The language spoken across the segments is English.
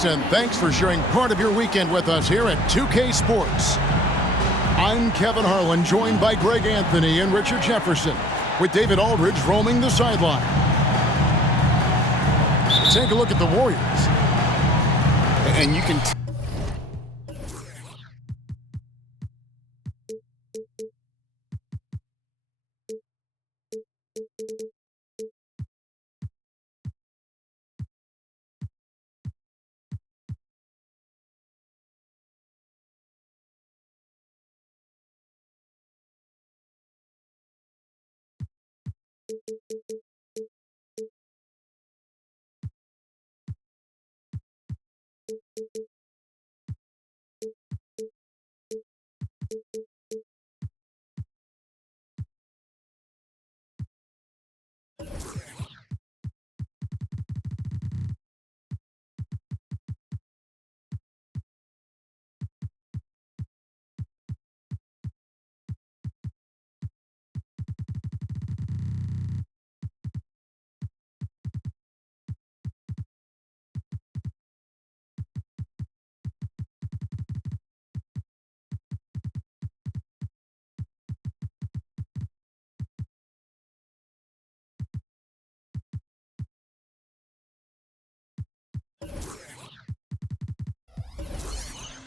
folks, and thanks for sharing part of your weekend with us here at 2K Sports. I'm Kevin Harlan, joined by Greg Anthony and Richard Jefferson, with David Aldridge roaming the sideline. Take a look at the Warriors. And you can...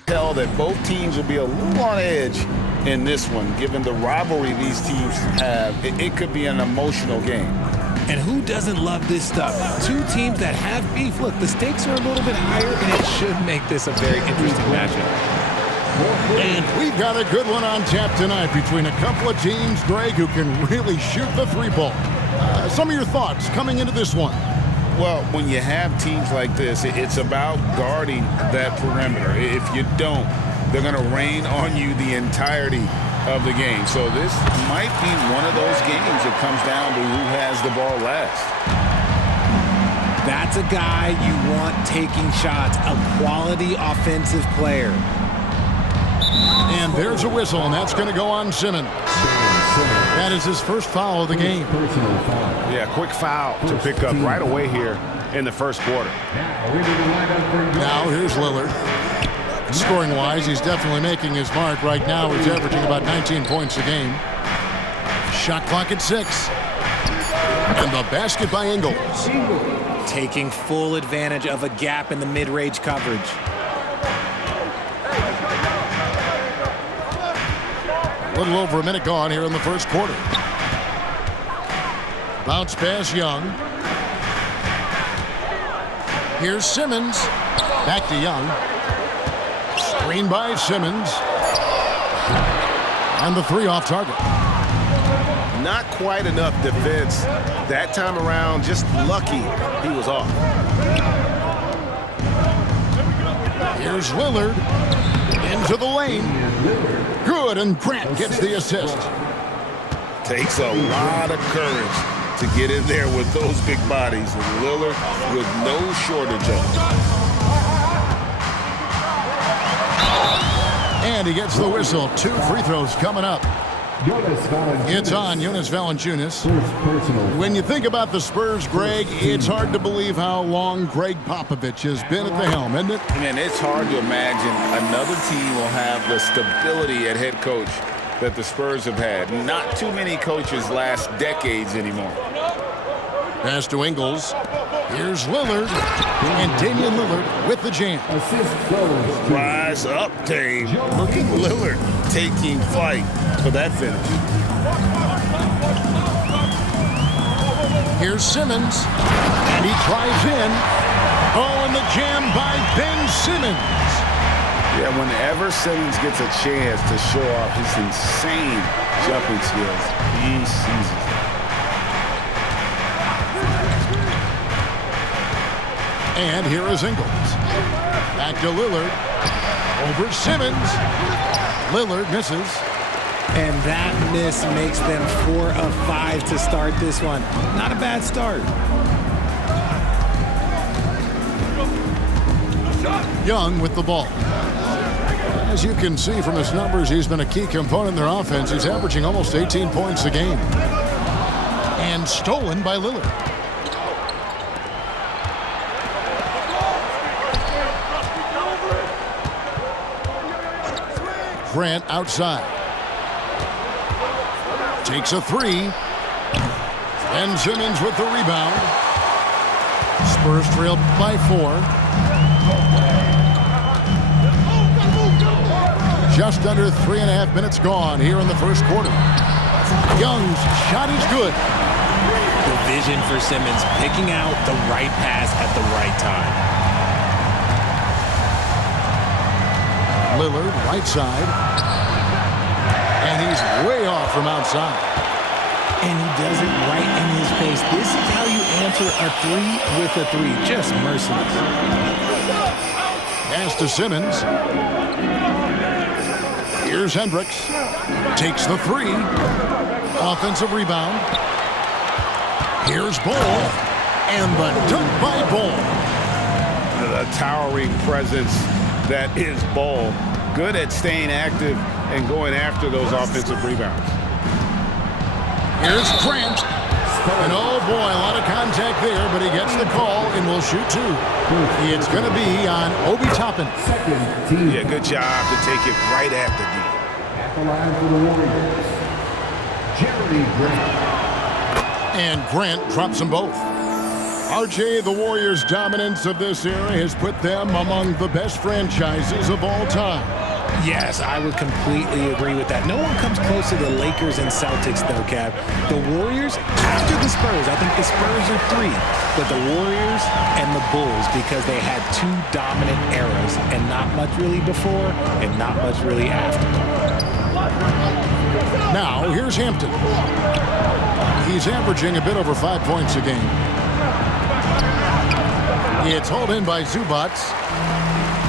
Tell that both teams will be a little on edge in this one, given the rivalry these teams have. It could be an emotional game. And who doesn't love this stuff? Two teams that have beef. Look, the stakes are a little bit higher, and it should make this a very interesting matchup. And we've got a good one on tap tonight between a couple of teams, Greg, who can really shoot the three ball. Some of your thoughts coming into this one. Well, when you have teams like this, it's about guarding that perimeter. If you don't, they're going to rain on you the entirety of the game. So this might be one of those games that comes down to who has the ball last. That's a guy you want taking shots, a quality offensive player. And there's a whistle, and that's going to go on Simmons. That is his first foul of the game. Yeah, quick foul to pick up right away here in the first quarter. Now here's Lillard. Scoring-wise, he's definitely making his mark right now. He's averaging about 19 points a game. Shot clock at 6. And the basket by Ingles. Taking full advantage of a gap in the mid-range coverage. A little over a minute gone here in the first quarter. Bounce pass, Young. Here's Simmons. Back to Young. Screen by Simmons. And the three off target. Not quite enough defense that time around. Just lucky he was off. Here's Lillard. Into the lane. Good, and Grant gets the assist. Takes a lot of courage to get in there with those big bodies. And Lillard with no shortage of them. And he gets the whistle. 2 free throws coming up. It's on Jonas Valanciunas. When you think about the Spurs, Greg, it's hard to believe how long Greg Popovich has been at the helm, isn't it? Man, it's hard to imagine another team will have the stability at head coach that the Spurs have had. Not too many coaches last decades anymore. Pass to Ingles. Here's Lillard. And Damian Lillard with the jam. Rise up, Dame. Look at Lillard taking flight for that finish. Here's Simmons. And he drives in. Oh, and the jam by Ben Simmons. Yeah, whenever Simmons gets a chance to show off his insane jumping skills, he seizes it. And here is Ingles. Back to Lillard. Over Simmons. Lillard misses. And that miss makes them 4 of 5 to start this one. Not a bad start. Young with the ball. As you can see from his numbers, he's been a key component in their offense. He's averaging almost 18 points a game. And stolen by Lillard. Grant outside. Takes a three. And Simmons with the rebound. Spurs trail by 4. Just under 3.5 minutes gone here in the first quarter. Young's shot is good. The vision for Simmons, picking out the right pass at the right time. Lillard, right side. And he's way off from outside. And he does it right in his face. This is how you answer a three with a three. Just merciless. Pass to Simmons. Here's Hendricks. Takes the three. Offensive rebound. Here's Ball. And the dunk by Ball. The towering presence that is Ball. Good at staying active and going after those offensive rebounds. Here's Grant. And oh boy, a lot of contact there, but he gets the call and will shoot 2. It's going to be on Obi Toppin. Yeah, good job to take it right at the D. At the line for the Warriors, Jeremy Grant. And Grant drops them both. RJ, the Warriors' dominance of this era has put them among the best franchises of all time. Yes, I would completely agree with that. No one comes close to the Lakers and Celtics, though, Cav. The Warriors, after the Spurs, I think the Spurs are 3, but the Warriors and the Bulls, because they had 2 dominant eras, and not much really before, and not much really after. Now, here's Hampton. He's averaging a bit over 5 points a game. It's hauled in by Zubac.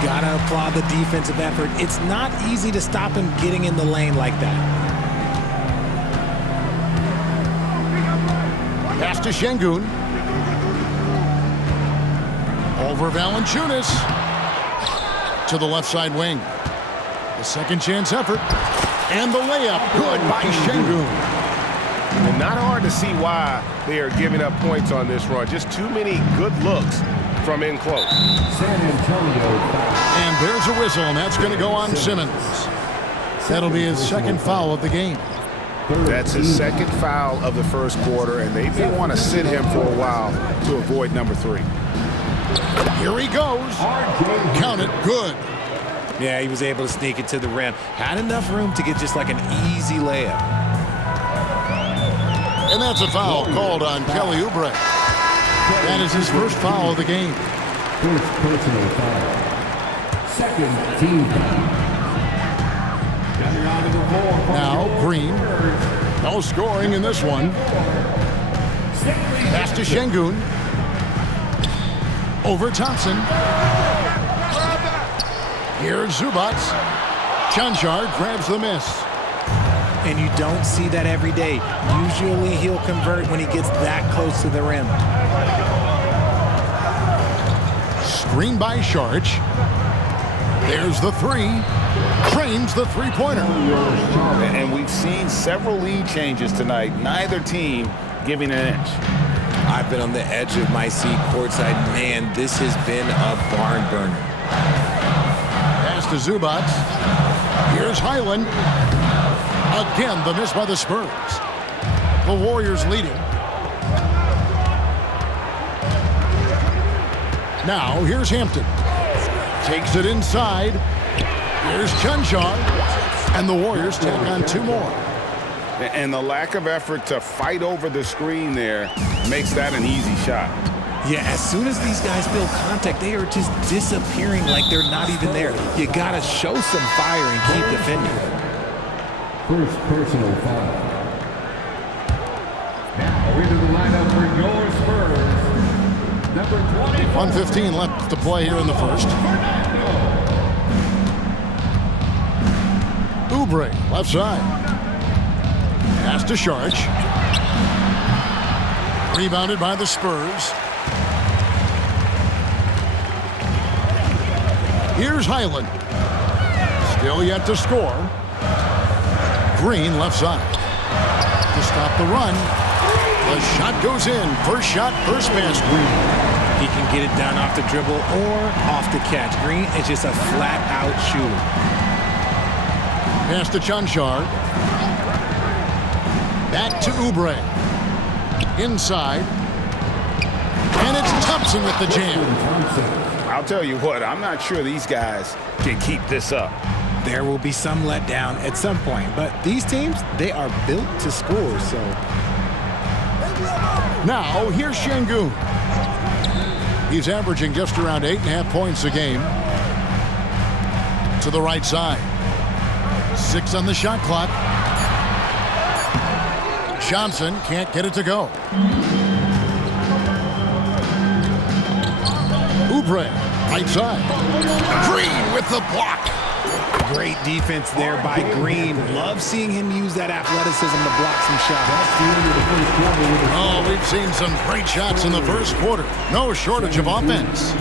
Gotta applaud the defensive effort. It's not easy to stop him getting in the lane like that. Pass to Şengün. Over Valanciunas. To the left side wing. The second chance effort. And the layup. Good by Şengün. And not hard to see why they are giving up points on this run. Just too many good looks from in close. San Antonio. And there's a whistle, and that's going to go on Simmons. That'll be his second foul of the game. That's his second foul of the first quarter, and they may want to sit him for a while to avoid number 3. Here he goes. Count it. Good. Yeah, he was able to sneak it to the rim. Had enough room to get just like an easy layup. And that's a foul called on Kelly Oubre. That is his first foul of the game. First personal foul. Second team foul. Now Green. No scoring in this one. Pass to Şengün. Over Thompson. Here's Zubac. Cancar grabs the miss. And you don't see that every day. Usually he'll convert when he gets that close to the rim. Screen by Sharch. There's the 3. Trains the three-pointer. And we've seen several lead changes tonight. Neither team giving an inch. I've been on the edge of my seat courtside. Man, this has been a barn burner. Pass to Zubac. Here's Highland. Again, the miss by the Spurs. The Warriors leading. Now, here's Hampton. Takes it inside. Here's Cancar. And the Warriors take on 2 more. And the lack of effort to fight over the screen there makes that an easy shot. Yeah, as soon as these guys feel contact, they are just disappearing like they're not even there. You gotta show some fire and keep defending. First personal foul. Now into the lineup for your Spurs. Number 24. 1:15 left to play here in the first. Oubre, left side. Pass to Sharch. Rebounded by the Spurs. Here's Highland. Still yet to score. Green, left side. To stop the run. The shot goes in. First shot, first pass, Green. He can get it down off the dribble or off the catch. Green is just a flat-out shooter. Pass to Chanchar. Back to Oubre. Inside. And it's Thompson with the jam. I'll tell you what, I'm not sure these guys can keep this up. There will be some letdown at some point, but these teams, they are built to score, so. Now, here's Şengün. He's averaging just around 8.5 points a game. To the right side. 6 on the shot clock. Johnson can't get it to go. Oubre, right side. Green with the block. Great defense there by Green. Love seeing him use that athleticism to block some shots. Oh, we've seen some great shots in the first quarter. No shortage of offense.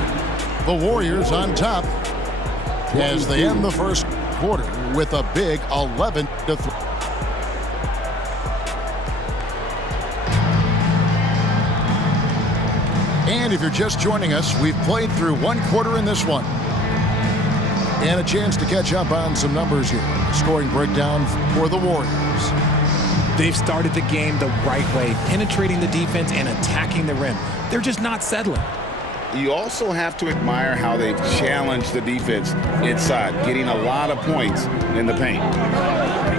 The Warriors on top as they end the first quarter with a big 11-3. And if you're just joining us, we've played through one quarter in this one. And a chance to catch up on some numbers here. Scoring breakdown for the Warriors. They've started the game the right way, penetrating the defense and attacking the rim. They're just not settling. You also have to admire how they've challenged the defense inside, getting a lot of points in the paint.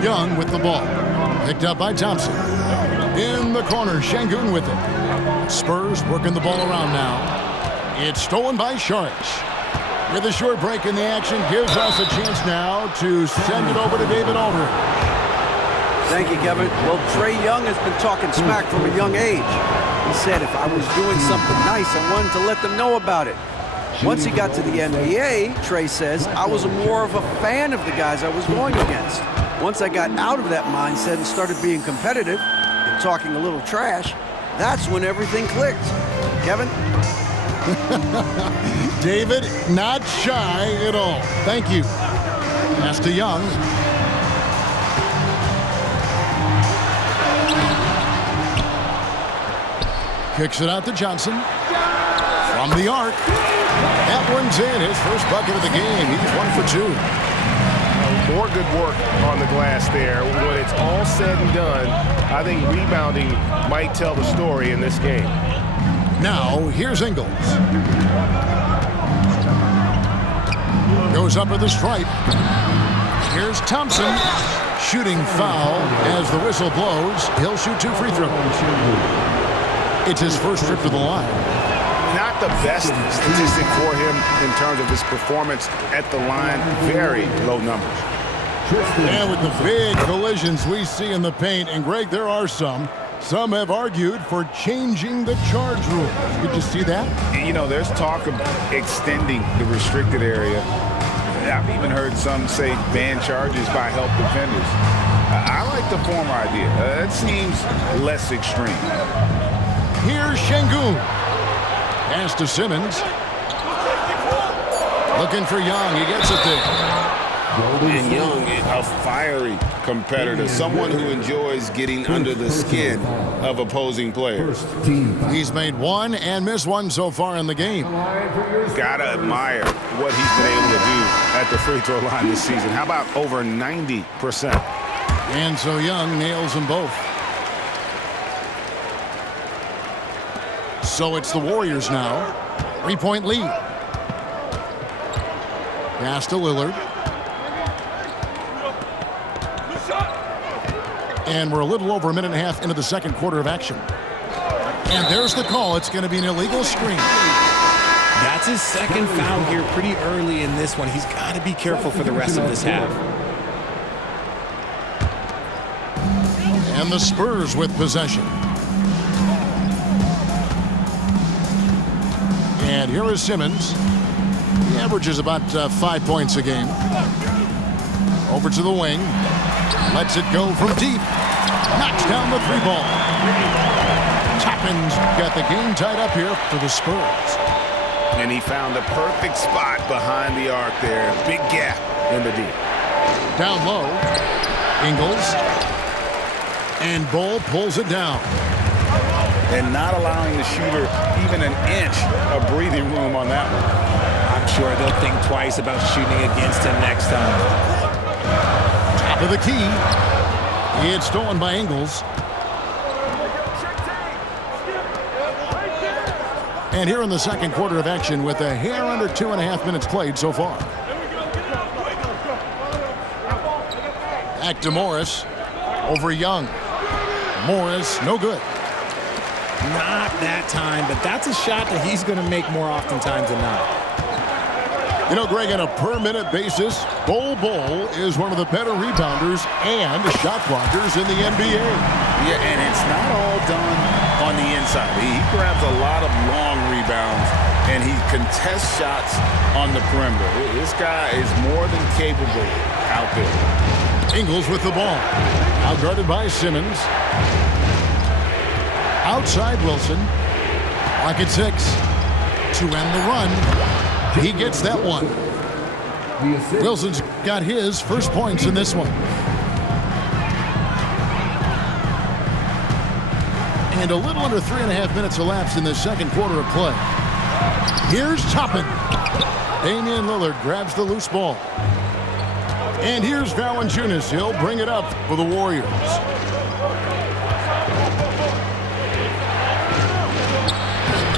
Young with the ball. Picked up by Thompson. In the corner, Şengün with it. Spurs working the ball around now. It's stolen by Saric. With a short break in the action, gives us a chance now to send it over to David Aldridge. Thank you, Kevin. Well, Trae Young has been talking smack from a young age. He said if I was doing something nice, I wanted to let them know about it. Once he got to the NBA, Trae says, I was more of a fan of the guys I was going against. Once I got out of that mindset and started being competitive and talking a little trash, that's when everything clicked. Kevin? David, not shy at all. Thank you. Pass to Young. Kicks it out to Johnson. From the arc. That one's in. His first bucket of the game. He's 1 for 2. More good work on the glass there. When it's all said and done, I think rebounding might tell the story in this game. Now, here's Ingles. Goes up with the stripe. Here's Thompson. Shooting foul as the whistle blows. He'll shoot 2 free throws. It's his first trip to the line. Not the best statistic for him in terms of his performance at the line. Very low numbers. And with the big collisions we see in the paint, and Greg, there are some have argued for changing the charge rule. Did you see that? You know, there's talk of extending the restricted area. I've even heard some say ban charges by help defenders. I like the former idea. It seems less extreme. Here's Şengün. Pass to Simmons. Looking for Young. He gets it there. And Young, a fiery competitor, someone who enjoys getting under the skin of opposing players. He's made one and missed one so far in the game. Gotta admire what he's been able to do at the free throw line this season. How about over 90%? And so Young nails them both. So it's the Warriors now. 3-point lead. Pass to Lillard. And we're a little over a minute and a half into the second quarter of action. And there's the call. It's going to be an illegal screen. That's his second foul here pretty early in this one. He's got to be careful for the rest of this half. And the Spurs with possession. And here is Simmons. He averages about 5 points a game. Over to the wing. Lets it go from deep. Knocks down the 3-ball. Toppin's got the game tied up here for the Spurs. And he found the perfect spot behind the arc there. Big gap in the D. Down low. Ingles. And Bull pulls it down. And not allowing the shooter even an inch of breathing room on that one. I'm sure they'll think twice about shooting against him next time. Top of the key. It's stolen by Ingles. And here in the second quarter of action with a hair under 2.5 minutes played so far. Back to Morris. Over Young. Morris, no good. Not that time, but that's a shot that he's going to make more oftentimes than not. You know, Greg, on a per-minute basis, Bol is one of the better rebounders and shot blockers in the NBA. Yeah, and it's not all done on the inside. He grabs a lot of long rebounds, and he contests shots on the perimeter. This guy is more than capable out there. Ingles with the ball. Outguarded by Simmons. Outside Wilson. Lock at 6. To end the run. He gets that one. Wilson's got his first points in this one. And a little under 3.5 minutes elapsed in the second quarter of play. Here's Toppin. Damian Lillard grabs the loose ball. And here's Valanciunas. He'll bring it up for the Warriors.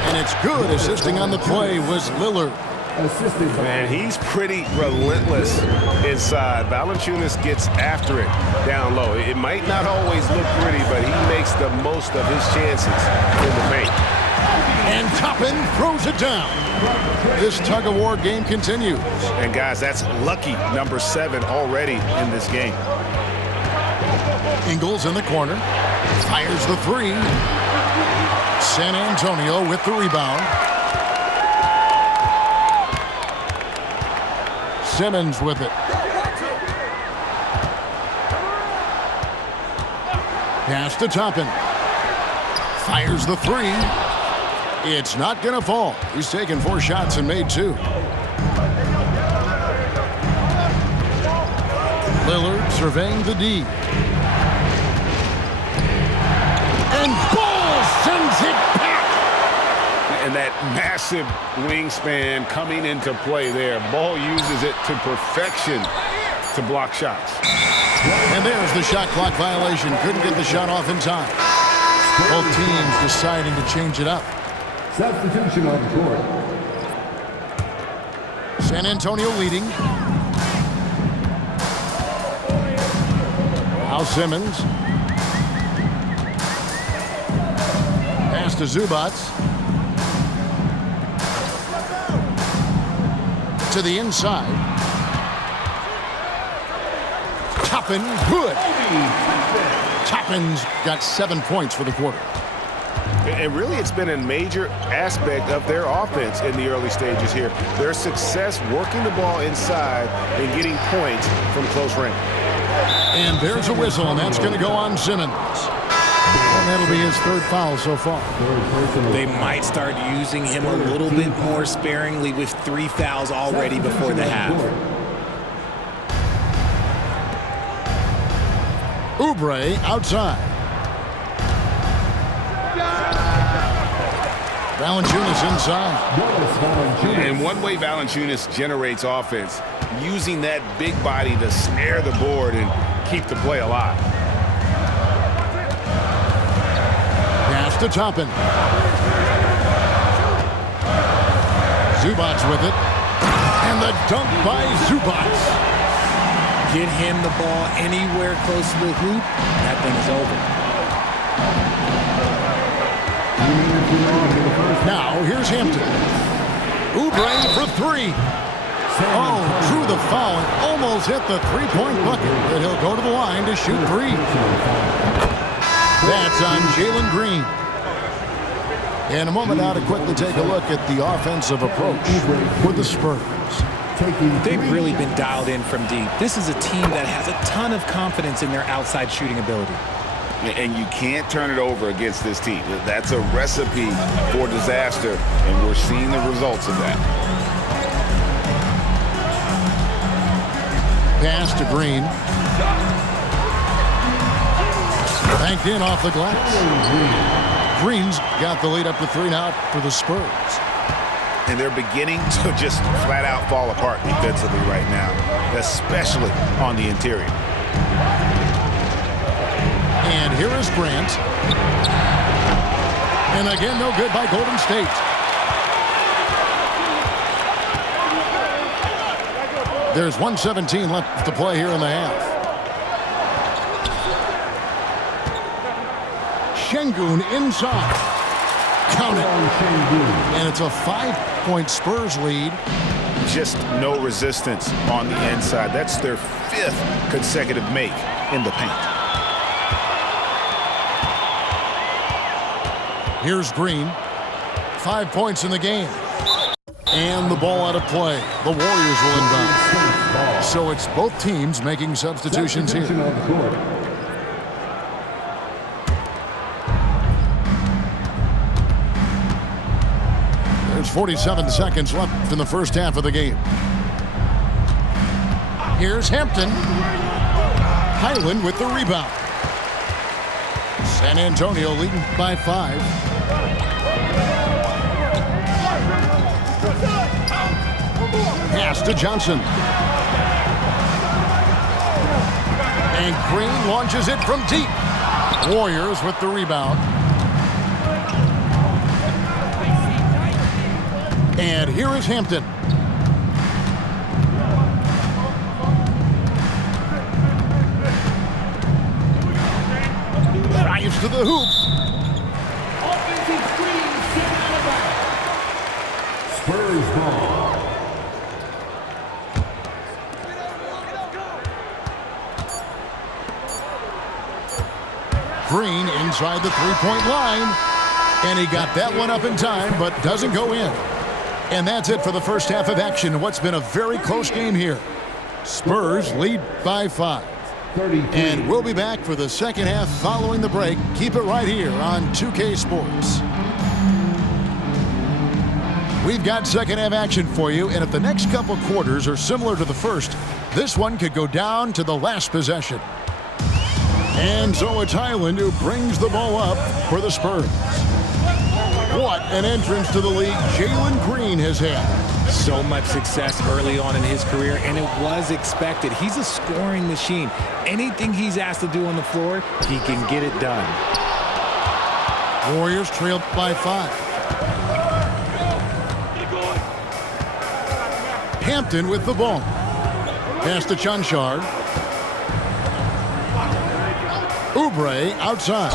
And it's good. Assisting on the play was Lillard. Man, he's pretty relentless inside. Valanciunas gets after it down low. It might not always look pretty, but he makes the most of his chances in the paint. And Toppin throws it down. This tug-of-war game continues. And, guys, that's lucky number 7 already in this game. Ingles in the corner. Fires the 3. San Antonio with the rebound. Simmons with it. Pass to Toppin. Fires the 3. It's not going to fall. He's taken 4 shots and made 2. Lillard surveying the D. And Ball sends it back. And that massive wingspan coming into play there. Ball uses it to perfection to block shots. And there's the shot clock violation. Couldn't get the shot off in time. Both teams deciding to change it up. Substitution on the court. San Antonio leading. Now Simmons. Pass to Zubac. To the inside. Toppin, good. Toppin's got 7 points for the quarter. And really, it's been a major aspect of their offense in the early stages here. Their success working the ball inside and getting points from close range. And there's a whistle, and that's going to go on Simmons. And that'll be his 3rd foul so far. They might start using him a little bit more sparingly with 3 fouls already before the half. Oubre outside. Valanciunas inside. And one way Valanciunas generates offense, using that big body to snare the board and keep the play alive. Pass to Toppin. Zubac with it. And the dunk by Zubac. Get him the ball anywhere close to the hoop, that thing is over. Now, here's Hampton. Oubre for 3. Oh, drew the foul and almost hit the 3-point bucket, but he'll go to the line to shoot 3. That's on Jalen Green. In a moment now to quickly take a look at the offensive approach for the Spurs. They've really been dialed in from deep. This is a team that has a ton of confidence in their outside shooting ability. And you can't turn it over against this team. That's a recipe for disaster, and we're seeing the results of that. Pass to Green. Banked in off the glass. Green's got the lead up to 3 now for the Spurs. And they're beginning to just flat out fall apart defensively right now, especially on the interior. And here is Grant. And again, no good by Golden State. There's 1:17 left to play here in the half. Şengün inside. Count it. And it's a 5-point Spurs lead. Just no resistance on the inside. That's their 5th consecutive make in the paint. Here's Green. 5 points in the game. And the ball out of play. The Warriors will inbound. So it's both teams making substitutions here. There's 47 seconds left in the first half of the game. Here's Hampton. Highland with the rebound. San Antonio leading by 5. Pass to Johnson. And Green launches it from deep. Warriors with the rebound. And here is Hampton. Drives to the hoop. Offensive screen, second out of bounds. Spurs ball. Green inside the three-point line. And he got that one up in time, but doesn't go in. And that's it for the first half of action in what's been a very close game here. Spurs lead by 5. And we'll be back for the second half following the break. Keep it right here on 2K Sports. We've got second half action for you, and if the next couple quarters are similar to the first, this one could go down to the last possession. And so it's Highland who brings the ball up for the Spurs. What an entrance to the league Jalen Green has had. So much success early on in his career, and it was expected. He's a scoring machine. Anything he's asked to do on the floor, he can get it done. Warriors trail by 5. Hampton with the ball. Pass to Chanchard. Oubre outside.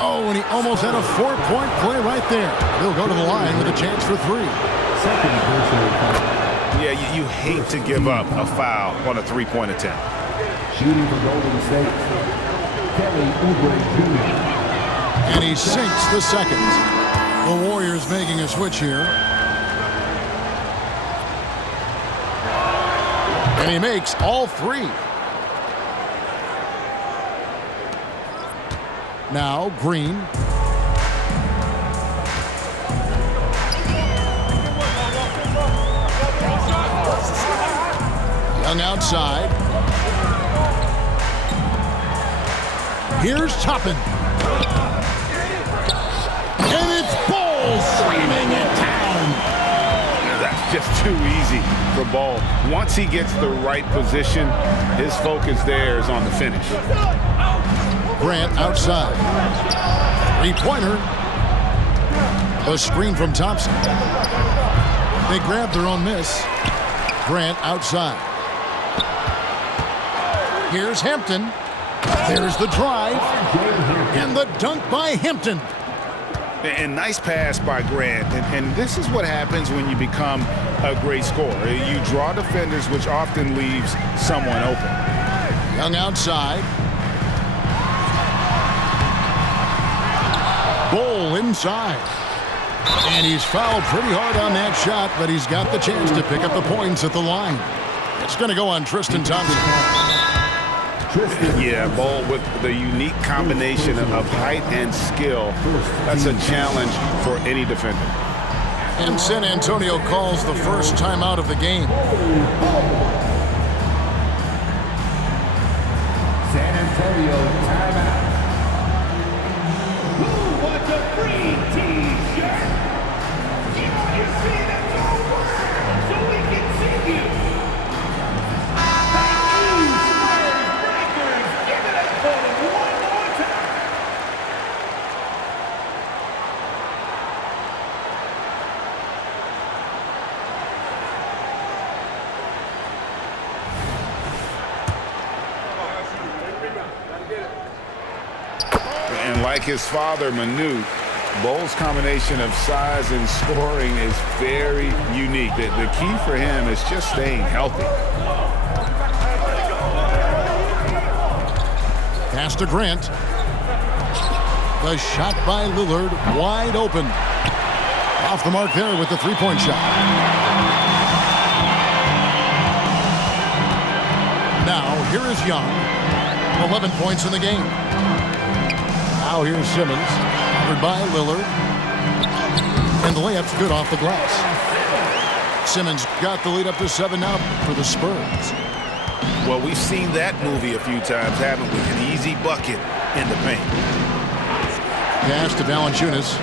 Oh, and he almost had a 4-point play right there. He'll go to the line with a chance for 3. Yeah, you hate to give up a foul on a 3-point attempt. Shooting for Golden State, Kelly Oubre Jr. And he sinks the second. The Warriors making a switch here. And he makes all 3. Now Green. Young outside. Here's Toppin. And it's Ball streaming in town. That's just too easy for Ball. Once he gets the right position, his focus there is on the finish. Grant outside. 3-pointer. A screen from Thompson. They grab their own miss. Grant outside. Here's Hampton. There's the drive. And the dunk by Hampton. And nice pass by Grant. And this is what happens when you become a great scorer. You draw defenders, which often leaves someone open. Young outside. Ball inside. And he's fouled pretty hard on that shot, but he's got the chance to pick up the points at the line. It's going to go on Tristan Thompson. Yeah, Ball with the unique combination of height and skill. That's a challenge for any defender. And San Antonio calls the first timeout of the game. San Antonio timeout. Who wants a free T-shirt? You see the word so we can see you. Thank you, like his father, Manu, Bole's combination of size and scoring is very unique. The key for him is just staying healthy. Pass to Grant. The shot by Lillard, wide open. Off the mark there with the three-point shot. Now, here is Young. 11 points in the game. Now here's Simmons. Covered by Lillard. And the layup's good off the glass. Simmons got the lead up to 7 now for the Spurs. Well, we've seen that movie a few times, haven't we? An easy bucket in the paint. Pass to Valanciunas.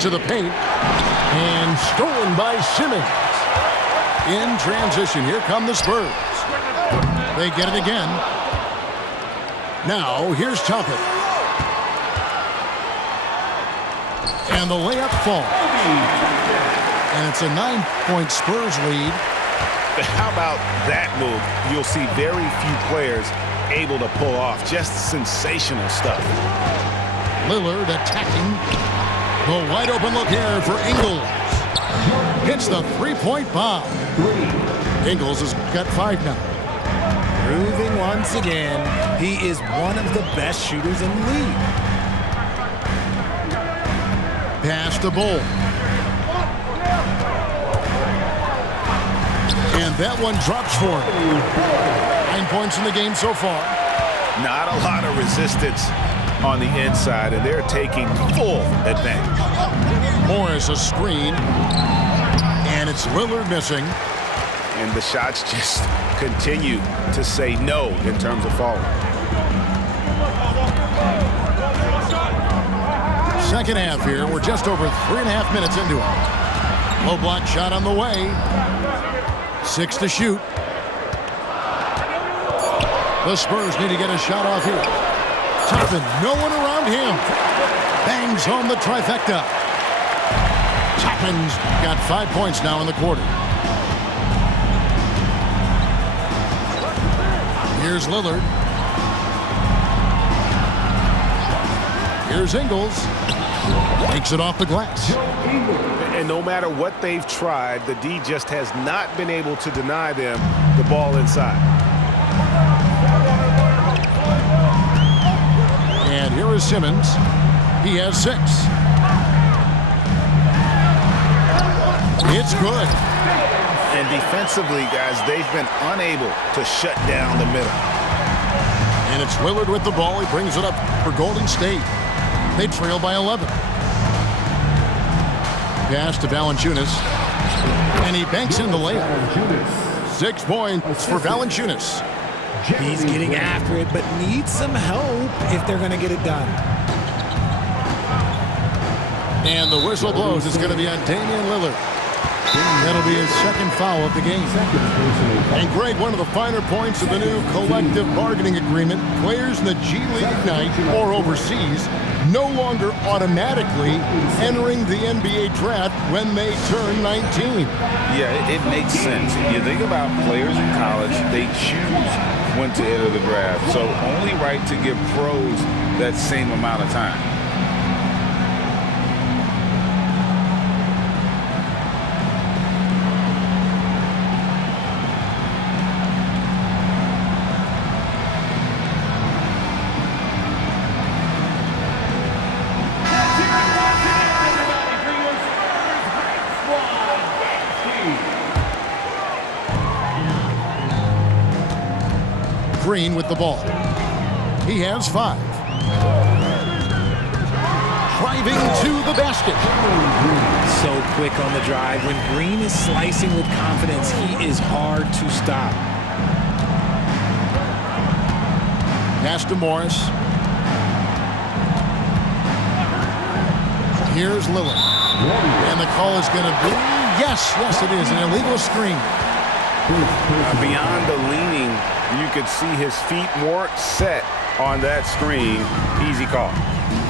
To the paint. And stolen by Simmons. In transition, here come the Spurs. They get it again. Now, here's Toppin. And the layup falls. And it's a 9-point Spurs lead. How about that move? You'll see very few players able to pull off. Just sensational stuff. Lillard attacking. The wide open look here for Ingles. Hits the three-point bomb. Ingles has got 5 now. Proving once again, he is one of the best shooters in the league. Pass to Bol. And that one drops for him. 9 points in the game so far. Not a lot of resistance on the inside, and they're taking full advantage. Morris a screen. And it's Lillard missing. And the shots just continue to say no in terms of falling. Second half here. We're just over 3.5 minutes into it. Low block shot on the way. 6 to shoot. The Spurs need to get a shot off here. Toppin, no one around him. Bangs home the trifecta. Toppin's got 5 points now in the quarter. Here's Lillard. Here's Ingles. Takes it off the glass. And no matter what they've tried, the D just has not been able to deny them the ball inside. And here is Simmons. He has 6. It's good. And defensively, guys, they've been unable to shut down the middle. And it's Lillard with the ball. He brings it up for Golden State. They trail by 11. Pass to Valanciunas. And he banks in the layup. 6 points for Valanciunas. He's getting after it, but needs some help if they're going to get it done. And the whistle blows. It's going to be on Damian Lillard. That'll be his second foul of the game. And Greg, one of the finer points of the new collective bargaining agreement, players in the G League Ignite or overseas no longer automatically entering the NBA draft when they turn 19. Yeah, it makes sense. You think about players in college, they choose when to enter the draft. So only right to give pros that same amount of time. Green with the ball. He has 5. Driving to the basket. So quick on the drive. When Green is slicing with confidence, he is hard to stop. Pass to Morris. Here's Lillard. And the call is going to be, yes, it is, an illegal screen. Beyond the leaning, you could see his feet more set on that screen. Easy call.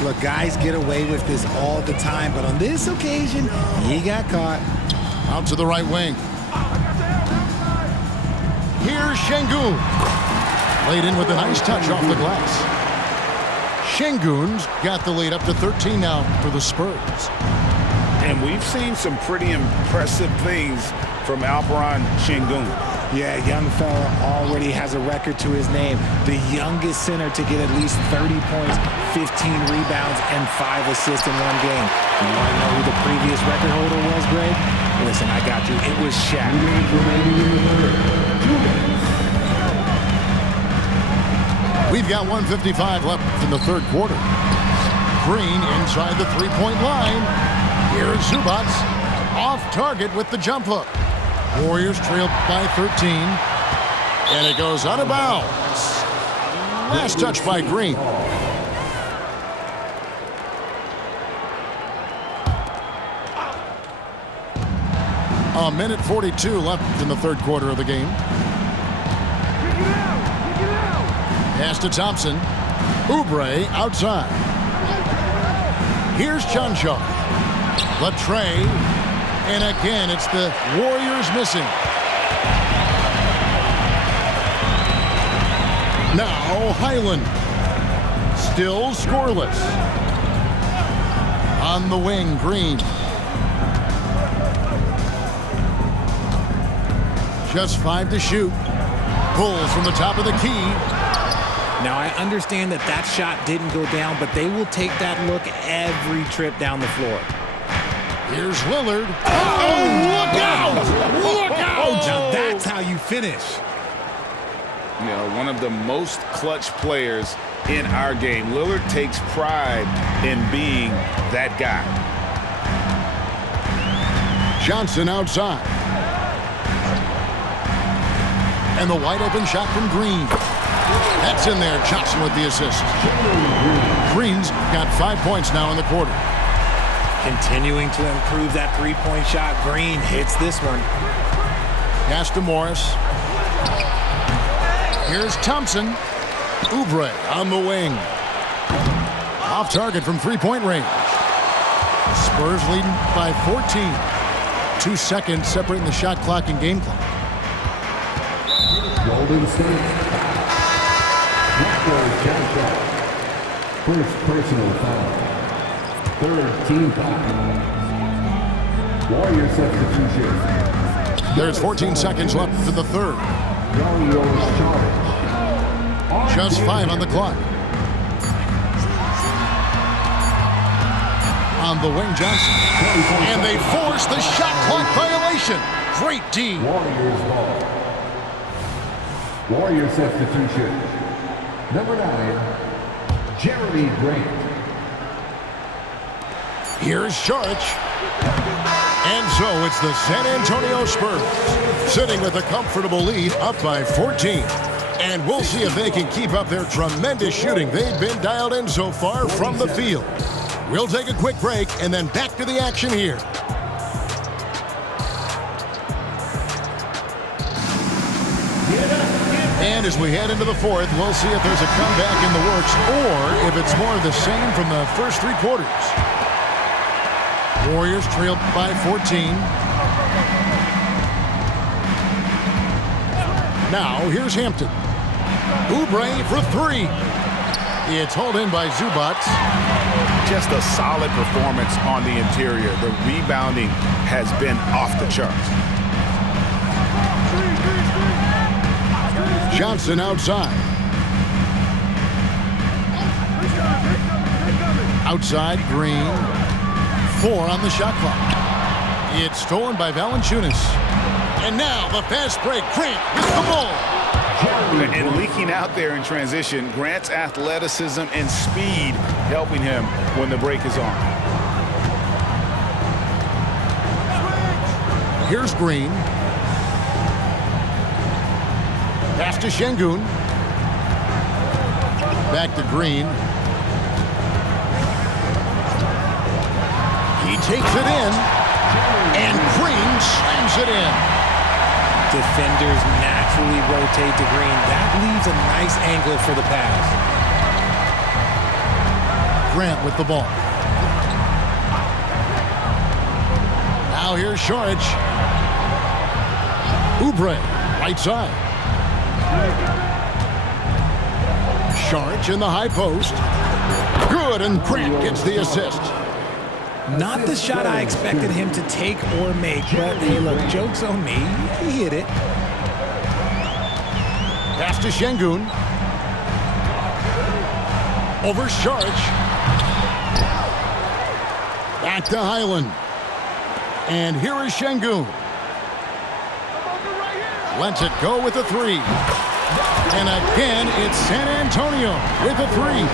Look, guys get away with this all the time, but on this occasion, he got caught. Out to the right wing. Here's Şengün. Laid in with a nice touch off the glass. Şengün's got the lead up to 13 now for the Spurs. And we've seen some pretty impressive things from Alperen Şengün. Yeah, young fella already has a record to his name. The youngest center to get at least 30 points, 15 rebounds, and 5 assists in one game. You want to know who the previous record holder was, Greg? Listen, I got you. It was Shaq. We've got 1:55 left in the third quarter. Green inside the three-point line. Here's Zubac off target with the jump hook. Warriors trailed by 13, and it goes out of bounds. Last touch by Green. A minute 42 left in the third quarter of the game. Pass to Thompson. Oubre outside. Here's Chanchan. Latre. And again, it's the Warriors missing. Now Highland. Still scoreless. On the wing, Green. Just 5 to shoot. Pulls from the top of the key. Now, I understand that that shot didn't go down, but they will take that look every trip down the floor. Here's Lillard. Oh, look out! Look out! Now that's how you finish. You know, one of the most clutch players in our game. Lillard takes pride in being that guy. Johnson outside. And the wide open shot from Green. That's in there. Johnson with the assist. Green's got 5 points now in the quarter. Continuing to improve that three-point shot. Green hits this one. Pass to Morris. Here's Thompson. Oubre on the wing. Off target from three-point range. Spurs leading by 14. 2 seconds separating the shot clock and game clock. Golden State. First personal foul. Third team foul. Warrior substitution. There's 14 seconds left to the third. Warriors charge. Just 5 on the clock. On the wing, Johnson. And they force the shot clock violation. Great D. Warriors ball. Warrior substitution. Number 9, Jeremy Grant. Here's Saric. And so it's the San Antonio Spurs sitting with a comfortable lead up by 14. And we'll see if they can keep up their tremendous shooting they've been dialed in so far from the field. We'll take a quick break and then back to the action here. And as we head into the fourth, we'll see if there's a comeback in the works or if it's more of the same from the first 3 quarters. Warriors trailed by 14. Now here's Hampton. Oubre for 3. It's hauled in by Zubac. Just a solid performance on the interior. The rebounding has been off the charts. Johnson outside. Outside, Green. 4 on the shot clock. It's stolen by Valanciunas. And now the fast break. Grant with the ball. And leaking out there in transition, Grant's athleticism and speed helping him when the break is on. Here's Green. Pass to Şengün. Back to Green. He takes it in. And Green slams it in. Defenders naturally rotate to Green. That leaves a nice angle for the pass. Grant with the ball. Now here's Saric. Oubre, right side. Sharch in the high post. Good, and Grant gets the assist. Not the shot I expected him to take or make, but hey, look, joke's on me. He hit it. Pass to Şengün. Over Sharch. Back to Highland. And here is Şengün. Lets it go with a three. And again, it's San Antonio with a three.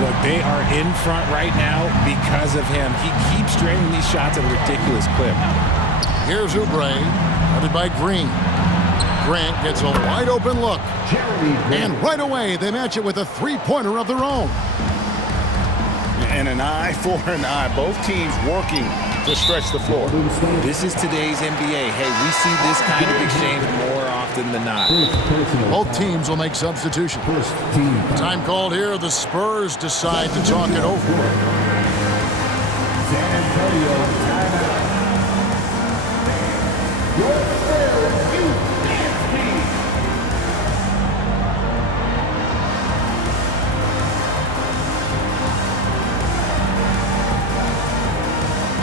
Look, they are in front right now because of him. He keeps draining these shots at a ridiculous clip. Here's Oubre, guarded by Green. Grant gets a wide open look. And right away, they match it with a three-pointer of their own. And an eye for an eye. Both teams working to stretch the floor. This is today's NBA. Hey, we see this kind of exchange more often than not. Both teams will make substitutions. Time called here. The Spurs decide to talk it over. San Antonio timeout. Your Spurs youth dance team.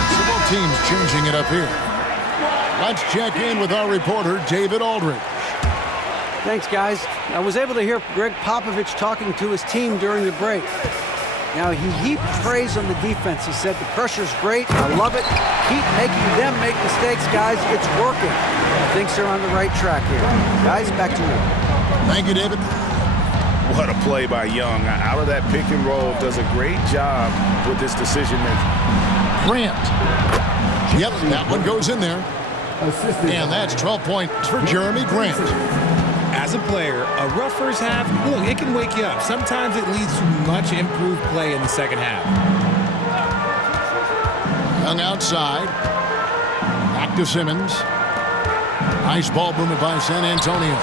So both teams changing it up here. Let's check in with our reporter, David Aldridge. Thanks, guys. I was able to hear Greg Popovich talking to his team during the break. Now, he heaped praise on the defense. He said, the pressure's great. I love it. Keep making them make mistakes, guys. It's working. He thinks they're on the right track here. Guys, back to you. Thank you, David. What a play by Young. Out of that pick and roll, does a great job with this decision making. Grant. Yep, that one goes in there. And that's 12 points for Jeremy Grant. As a player, a rough first half, look, it can wake you up. Sometimes it leads to much improved play in the second half. Young outside. Back to Simmons. Nice ball movement by San Antonio.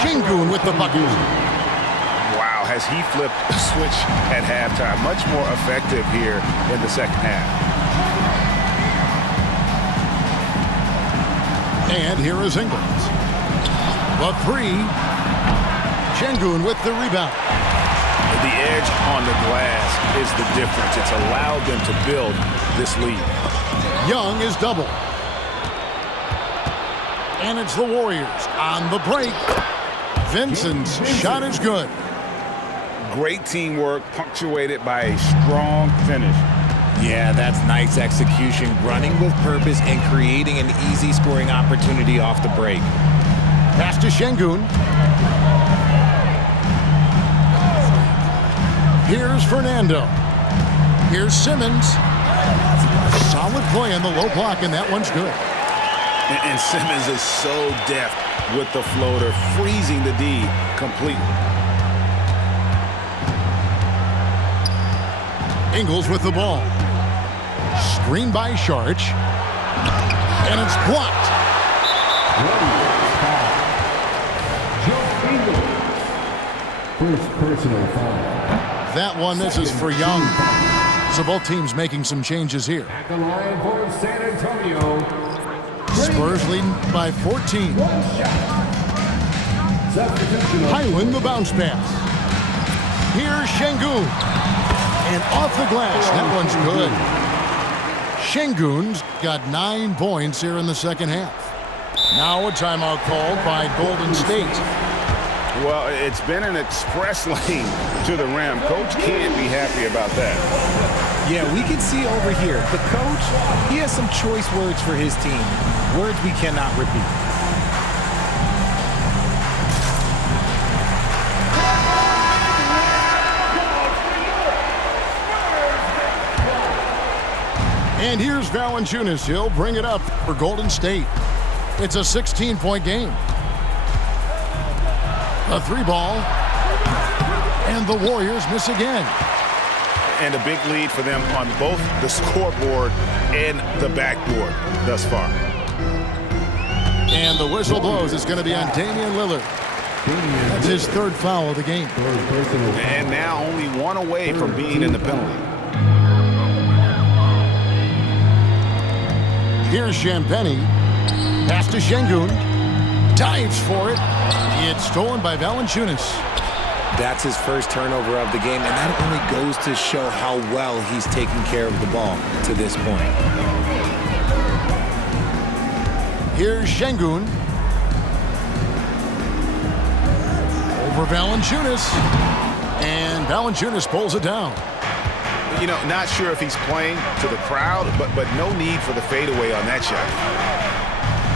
Şengün with the bucket. Wow, has he flipped a switch at halftime? Much more effective here in the second half. And here is Ingles. The three. Şengün with the rebound. The edge on the glass is the difference. It's allowed them to build this lead. Young is double. And it's the Warriors on the break. Vincent's shot is good. Great teamwork punctuated by a strong finish. Yeah, that's nice execution, running with purpose and creating an easy scoring opportunity off the break. Pass to Şengün. Here's Fernando. Here's Simmons. Solid play on the low block, and that one's good. And Simmons is so deft with the floater, freezing the D completely. Ingles with the ball. Screen by Sharch. And it's blocked. First personal foul. That one misses for Young. So both teams making some changes here. At the line for San Antonio. Spurs leading by 14. Highland the bounce pass. Here's Şengün. And off the glass, that one's good. Şengün's got 9 points here in the second half. Now a timeout called by Golden State. Well, it's been an express lane to the rim. Coach can't be happy about that. Yeah, we can see over here, the coach, he has some choice words for his team. Words we cannot repeat. And here's Valanciunas. He'll bring it up for Golden State. It's a 16-point game. A three ball. And the Warriors miss again. And a big lead for them on both the scoreboard and the backboard thus far. And the whistle blows. It's going to be on Damian Lillard. That's his third foul of the game. And now only one away from being in the penalty. Here's Champagny. Pass to Şengün. Dives for it. It's stolen by Valanciunas. That's his first turnover of the game, and that only goes to show how well he's taking care of the ball to this point. Here's Şengün. Over Valanciunas. And Valanciunas pulls it down. You know, not sure if he's playing to the crowd, but no need for the fadeaway on that shot.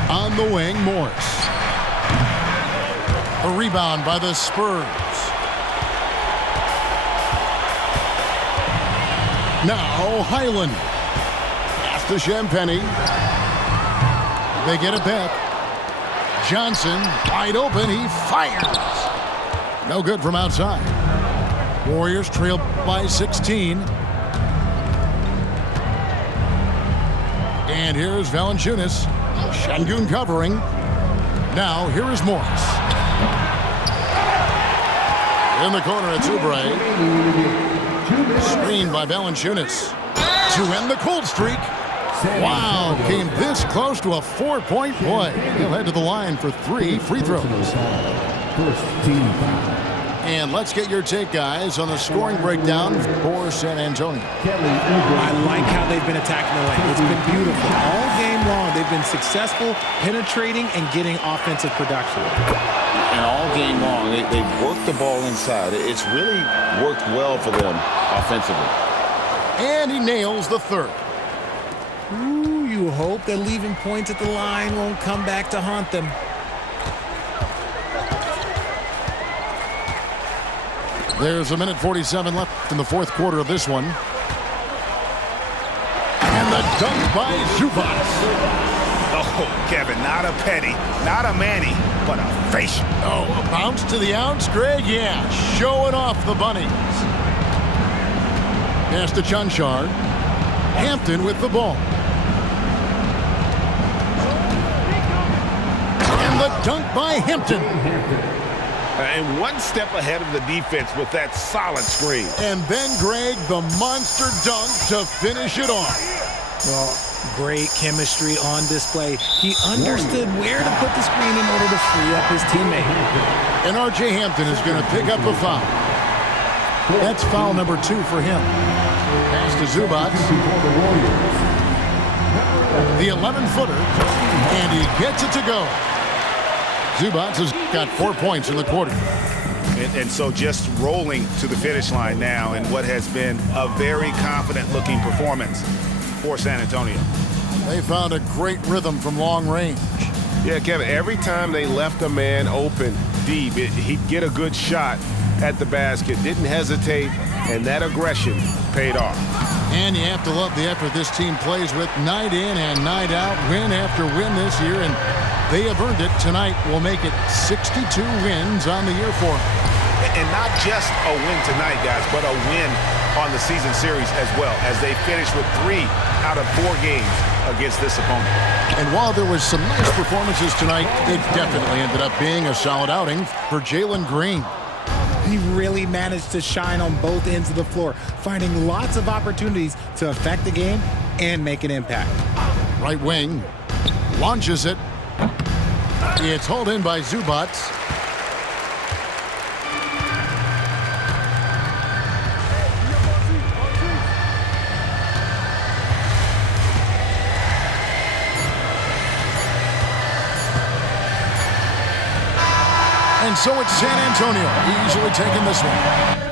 On the wing, Morris. A rebound by the Spurs. Now Highland. Pass to Champagnie. They get it back. Johnson wide open. He fires. No good from outside. Warriors trail by 16. And here's Valanciunas. Şengün covering. Now here is Morris. In the corner, it's Oubre. Screened by Valanciunas. To end the cold streak. Wow, came this close to a 4-point play. He'll head to the line for 3 free throws. First team foul. And let's get your take, guys, on the scoring breakdown for San Antonio. I like how they've been attacking the lane. It's been beautiful. All game long, they've been successful penetrating and getting offensive production. And all game long, they've worked the ball inside. It's really worked well for them offensively. And he nails the third. Ooh, you hope that leaving points at the line won't come back to haunt them. There's a minute 47 left in the fourth quarter of this one. And the dunk by Zubac. Oh, Kevin, not a petty, not a Manny, but a facial. Oh, a bounce to the outs, Greg? Yeah, showing off the bunnies. Pass to Chanchar. Hampton with the ball. And the dunk by Hampton. And one step ahead of the defense with that solid screen. And then, Greg, the monster dunk to finish it off. Well, great chemistry on display. He understood where to put the screen in order to free up his teammate. And R.J. Hampton is going to pick up a foul. That's foul number 2 for him. Pass to Zubac. The 11-footer. And he gets it to go. Zubac has got 4 points in the quarter. And so just rolling to the finish line now in what has been a very confident-looking performance for San Antonio. They found a great rhythm from long range. Yeah, Kevin, every time they left a man open deep, he'd get a good shot at the basket. Didn't hesitate, and that aggression paid off. And you have to love the effort this team plays with night in and night out, win after win this year, and they have earned it. Tonight will make it 62 wins on the year for them. And not just a win tonight, guys, but a win on the season series as well, as they finish with 3 out of 4 games against this opponent. And while there was some nice performances tonight, it definitely ended up being a solid outing for Jalen Green. He really managed to shine on both ends of the floor, finding lots of opportunities to affect the game and make an impact. Right wing, launches it. It's hauled in by Zubac. And so it's San Antonio easily taking this one.